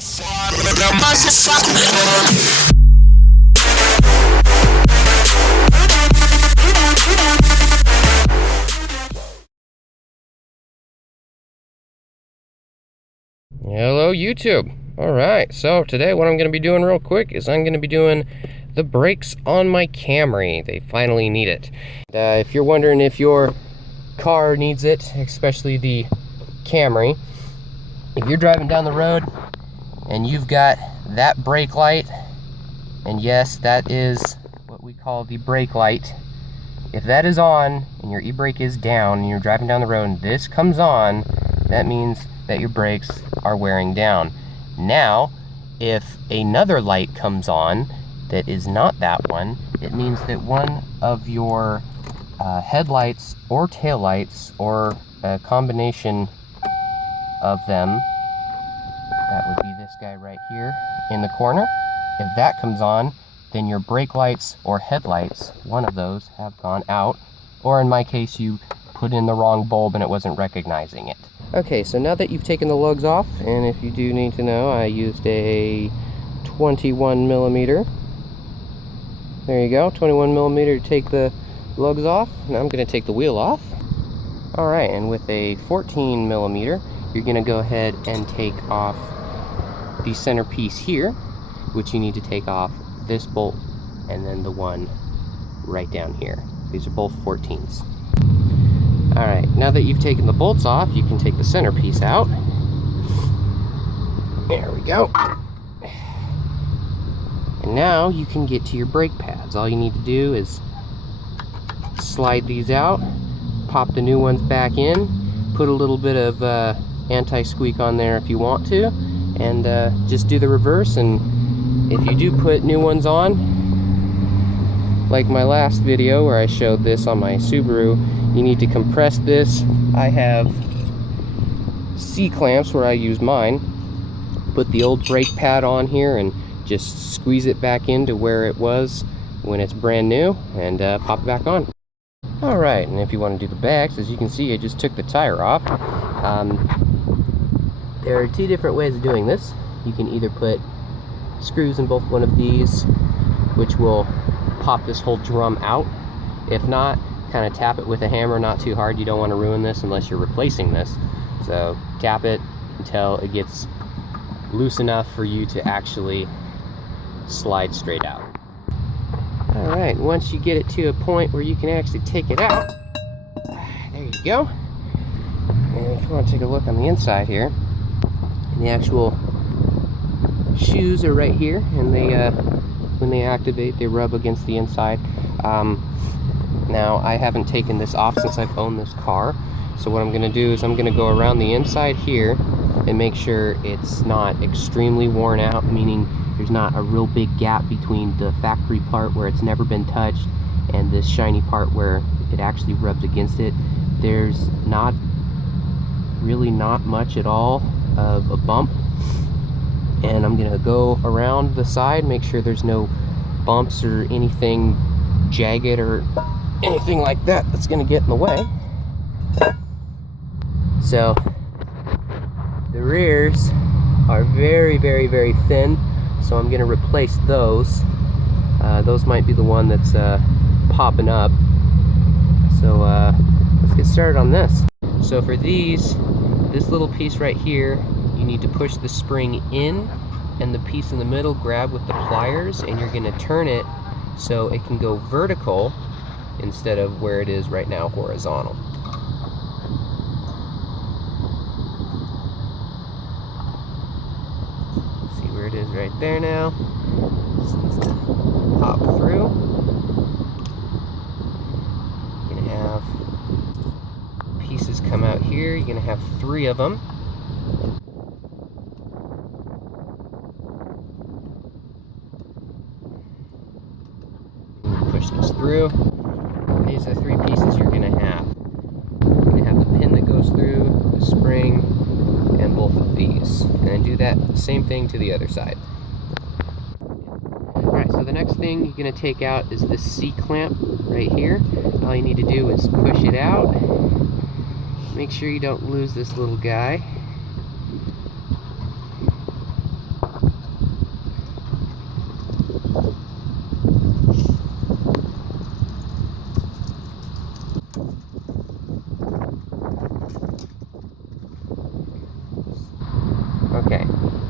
Hello YouTube. Alright, so today what I'm going to be doing real quick is I'm going to be doing the brakes on my Camry. They finally need it. If you're wondering if your car needs it, especially the Camry, if you're driving down the road and you've got that brake light, and yes, that is what we call the brake light, if that is on and your e-brake is down and you're driving down the road and this comes on, that means that your brakes are wearing down. Now, if another light comes on that is not that one, it means that one of your headlights or taillights, or a combination of them, that would be this guy right here in the corner, if that comes on, then your brake lights or headlights, one of those, have gone out, or in my case, you put in the wrong bulb and it wasn't recognizing it. Okay, so now that you've taken the lugs off, and if you do need to know, I used a 21 millimeter. There you go, 21 millimeter to take the lugs off. Now I'm going to take the wheel off. Alright, and with a 14 millimeter, you're going to go ahead and take off the centerpiece here, which you need to take off this bolt and then the one right down here. These are both 14s. Alright, now that you've taken the bolts off, you can take the centerpiece out. There we go. And now you can get to your brake pads. All you need to do is slide these out, pop the new ones back in, put a little bit of anti-squeak on there if you want to, and just do the reverse. And if you do put new ones on, like my last video where I showed this on my Subaru, you need to compress this. I have C-clamps where I use mine. Put the old brake pad on here and just squeeze it back into where it was when it's brand new, and pop it back on. Alright, and if you want to do the backs, as you can see, I just took the tire off. There are two different ways of doing this. You can either put screws in both one of these, which will pop this whole drum out. If not, kind of tap it with a hammer, not too hard. You don't want to ruin this unless you're replacing this. So tap it until it gets loose enough for you to actually slide straight out. Alright, once you get it to a point where you can actually take it out, there you go. And if you want to take a look on the inside here, the actual shoes are right here, and they when they activate, they rub against the inside. Now, I haven't taken this off since I've owned this car, so what I'm going to do is I'm going to go around the inside here and make sure it's not extremely worn out, meaning there's not a real big gap between the factory part where it's never been touched and this shiny part where it actually rubs against it. There's not much at all of a bump, and I'm going to go around the side, make sure there's no bumps or anything jagged or anything like that that's going to get in the way. So the rears are very, very, very thin, so I'm going to replace those. Those might be the one that's popping up. So let's get started on this. So for these, this little piece right here, you need to push the spring in, and the piece in the middle grab with the pliers, and you're going to turn it so it can go vertical instead of where it is right now, horizontal. See where it is right there now? Just needs to pop through. You're going to have pieces come out here. You're going to have 3 of them. Push this through. These are the 3 pieces you're going to have. You're going to have the pin that goes through, the spring, and both of these. And then do that same thing to the other side. Alright, so the next thing you're going to take out is this C-clamp right here. All you need to do is push it out. Make sure you don't lose this little guy.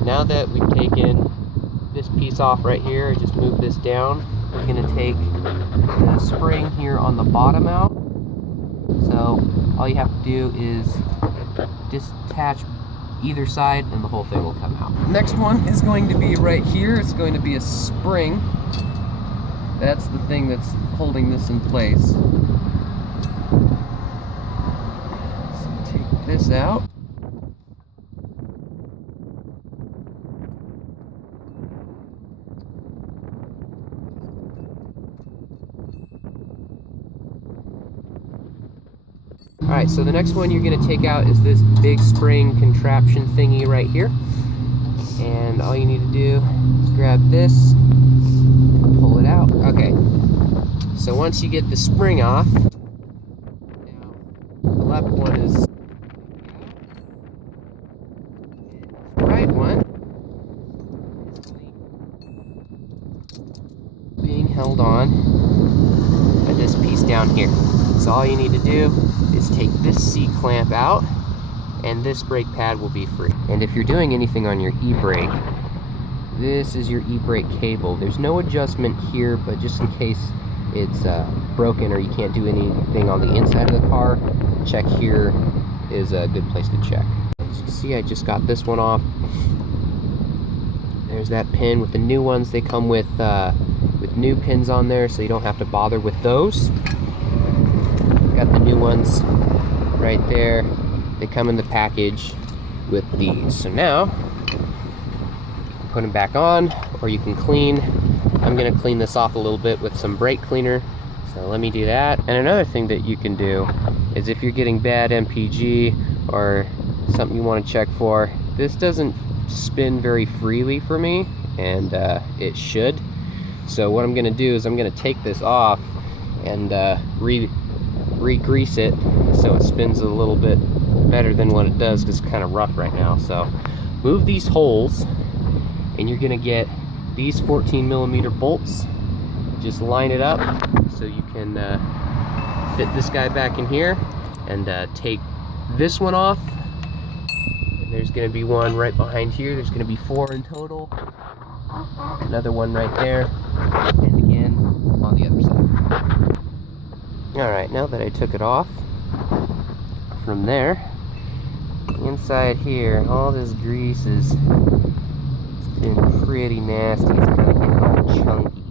now that we've taken this piece off right here, just move this down, we're going to take the spring here on the bottom out. So all you have to do is detach either side and the whole thing will come out. Next one is going to be right here. It's going to be a spring. That's the thing that's holding this in place. So take this out. Alright, so the next one you're going to take out is this big spring contraption thingy right here. And all you need to do is grab this, pull it out. Okay, so once you get the spring off, now the left one is the right one is being held on by this piece down here. So all you need to do is take this C-clamp out and this brake pad will be free. And if you're doing anything on your e-brake, this is your e-brake cable. There's no adjustment here, but just in case it's broken or you can't do anything on the inside of the car, check here is a good place to check. As you can see, I just got this one off. There's that pin. With the new ones, they come with new pins on there, so you don't have to bother with those. Got the new ones right there. They come in the package with these. So now, put them back on, or you can clean. I'm going to clean this off a little bit with some brake cleaner. So let me do that. And another thing that you can do is if you're getting bad MPG or something you want to check for, this doesn't spin very freely for me, and it should. So what I'm going to do is I'm going to take this off and re-grease it so it spins a little bit better than what it does, because it's kind of rough right now. So move these holes and you're going to get these 14mm bolts. Just line it up so you can fit this guy back in here and take this one off. And there's going to be one right behind here. There's going to be 4 in total. Another one right there, and again on the other side. Alright, now that I took it off, from there, inside here, all this grease is been pretty nasty. It's kind of getting all chunky.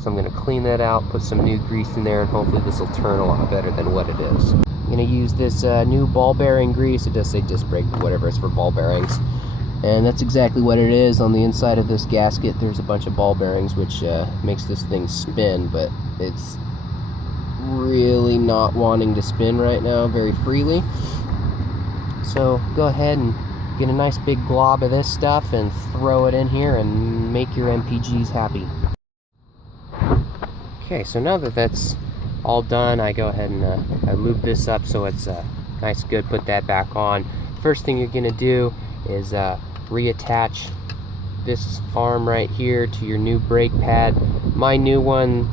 So I'm going to clean that out, put some new grease in there, and hopefully this will turn a lot better than what it is. I'm going to use this new ball bearing grease. It does say disc brake, but whatever, it's for ball bearings. And that's exactly what it is. On the inside of this gasket, there's a bunch of ball bearings, which makes this thing spin, but it's really not wanting to spin right now very freely. So go ahead and get a nice big glob of this stuff and throw it in here and make your MPGs happy. Okay, so now that that's all done, I go ahead and I lube this up so it's nice, good. Put that back on. First thing you're gonna do is reattach this arm right here to your new brake pad. My new one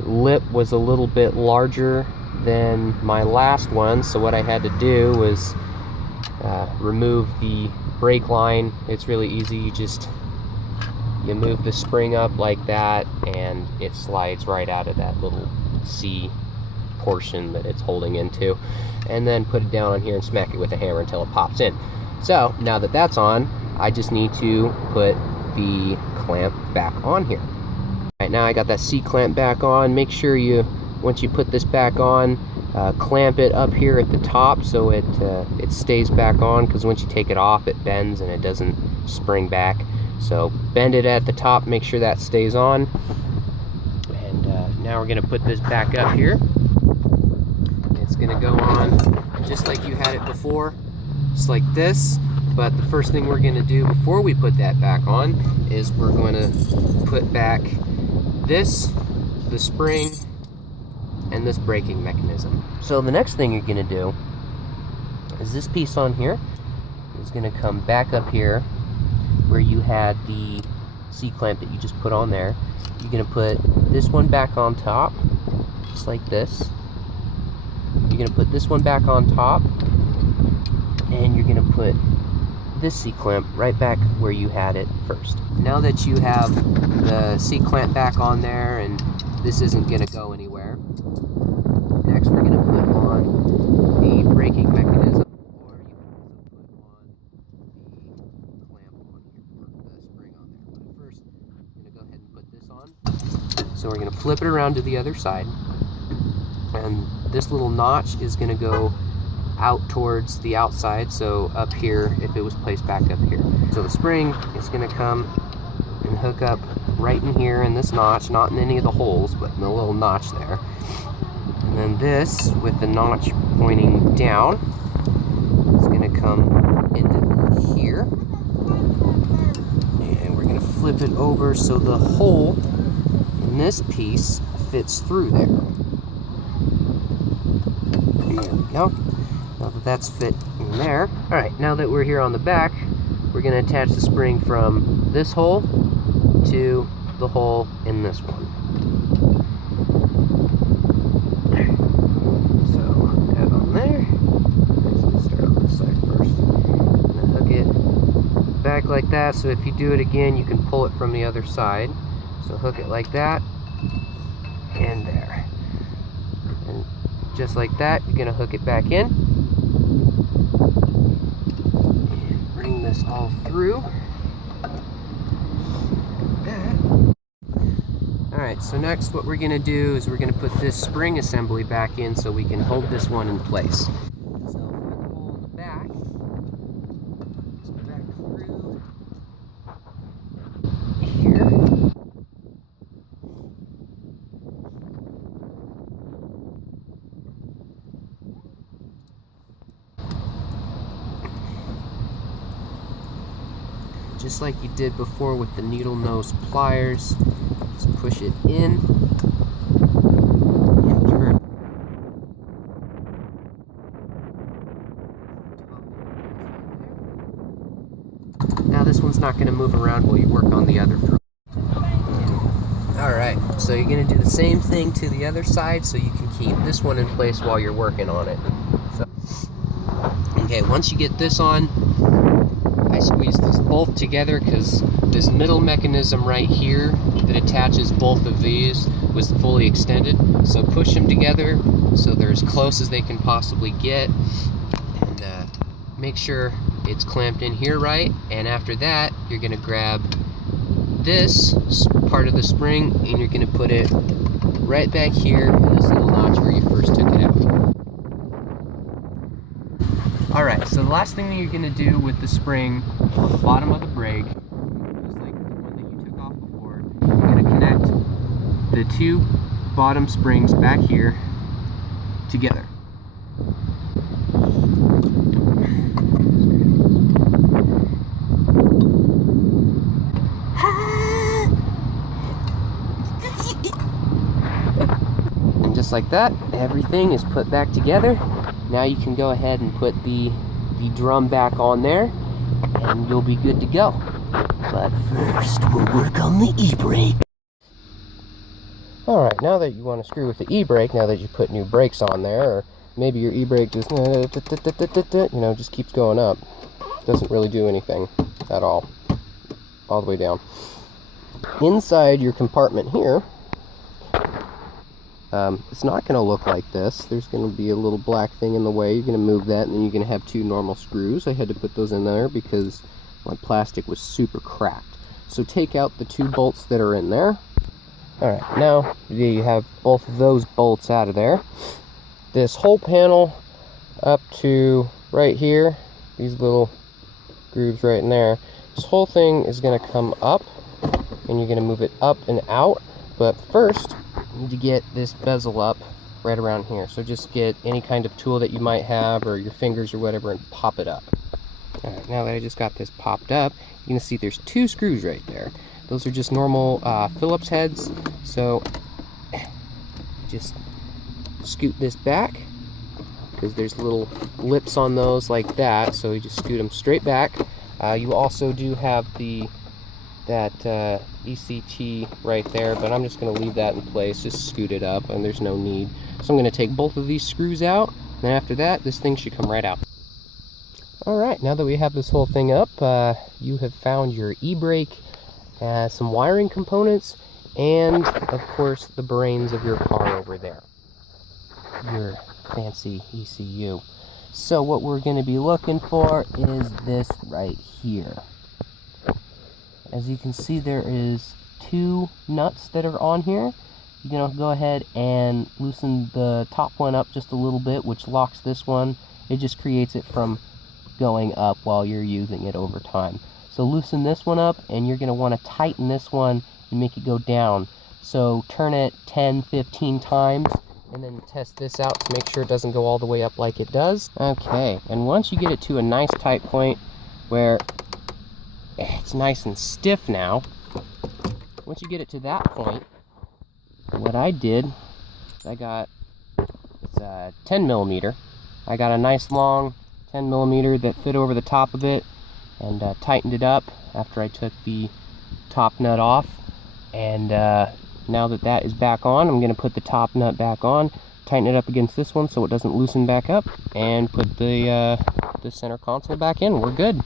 lip was a little bit larger than my last one, so what I had to do was remove the brake line. It's really easy. You move the spring up like that and it slides right out of that little C portion that it's holding into, and then put it down on here and smack it with a hammer until it pops in. So now that that's on, I just need to put the clamp back on here. Alright, now I got that C-clamp back on. Make sure you, once you put this back on, clamp it up here at the top so it stays back on, because once you take it off it bends and it doesn't spring back. So bend it at the top, make sure that stays on. And now we're going to put this back up here. It's going to go on just like you had it before, just like this. But the first thing we're going to do before we put that back on is we're going to put back this, the spring, and this braking mechanism. So the next thing you're going to do is this piece on here is going to come back up here where you had the C-clamp that you just put on there. You're going to put this one back on top, just like this. You're going to put this one back on top, and you're going to put this C-clamp right back where you had it first. Now that you have the C-clamp back on there and this isn't going to go anywhere, next we're going to put on the braking mechanism, or you can also put on the clamp on here, or the spring on there. But first, I'm going to go ahead and put this on. So we're going to flip it around to the other side, and this little notch is going to go out towards the outside, so up here if it was placed back up here. So the spring is going to come and hook up right in here in this notch, not in any of the holes, but in the little notch there. And then this, with the notch pointing down, is going to come into here. And we're going to flip it over so the hole in this piece fits through there. There we go. Now that that's fit in there. Alright, now that we're here on the back, we're going to attach the spring from this hole to the hole in this one. So hook that on there. Let's start on this side first. And hook it back like that, so if you do it again, you can pull it from the other side. So hook it like that, and there. And just like that, you're going to hook it back in. This all through. Alright, so next what we're going to do is we're going to put this spring assembly back in so we can hold this one in place. So for the hole in the back, just back through here. Just like you did before with the needle nose pliers, just push it in and turn. Now this one's not going to move around while you work on the other drum. Alright, so you're going to do the same thing to the other side so you can keep this one in place while you're working on it. So, okay, once you get this on, I squeeze this both together because this middle mechanism right here that attaches both of these was fully extended. So push them together so they're as close as they can possibly get, and make sure it's clamped in here right. And after that, you're going to grab this part of the spring and you're going to put it right back here in this little notch where you first took it out. Alright, so the last thing that you're going to do with the spring on the bottom of the brake, just like the one that you took off before, you're going to connect the two bottom springs back here together. And just like that, everything is put back together. Now you can go ahead and put the drum back on there, and you'll be good to go. But first, we'll work on the e-brake. Alright, now that you want to screw with the e-brake, now that you put new brakes on there, or maybe your e-brake just, just keeps going up. Doesn't really do anything at all the way down. Inside your compartment here, it's not going to look like this. There's going to be a little black thing in the way. You're going to move that, and then you're going to have two normal screws. I had to put those in there because my plastic was super cracked. So take out the two bolts that are in there. Alright, now you have both of those bolts out of there. This whole panel up to right here, these little grooves right in there, this whole thing is going to come up, and you're going to move it up and out. But first, you need to get this bezel up right around here. So just get any kind of tool that you might have, or your fingers or whatever, and pop it up. Alright, now that I just got this popped up, you can see there's two screws right there. Those are just normal Phillips heads. So just scoot this back, because there's little lips on those like that. So you just scoot them straight back. You also do have that ECT right there, but I'm just going to leave that in place. Just scoot it up, and there's no need. So I'm going to take both of these screws out, and then after that, this thing should come right out. Alright, now that we have this whole thing up, you have found your e-brake, some wiring components, and of course the brains of your car over there. Your fancy ECU. So what we're going to be looking for is this right here. As you can see, there is 2 nuts that are on here. You're going to go ahead and loosen the top one up just a little bit, which locks this one. It just creates it from going up while you're using it over time. So loosen this one up, and you're going to want to tighten this one and make it go down. So turn it 10-15 times, and then test this out to make sure it doesn't go all the way up like it does. Okay, and once you get it to a nice tight point where it's nice and stiff now, once you get it to that point, what I did, it's a 10 millimeter. I got a nice long 10 millimeter that fit over the top of it, and tightened it up after I took the top nut off. And now that that is back on, I'm going to put the top nut back on, tighten it up against this one so it doesn't loosen back up, and put the center console back in. We're good.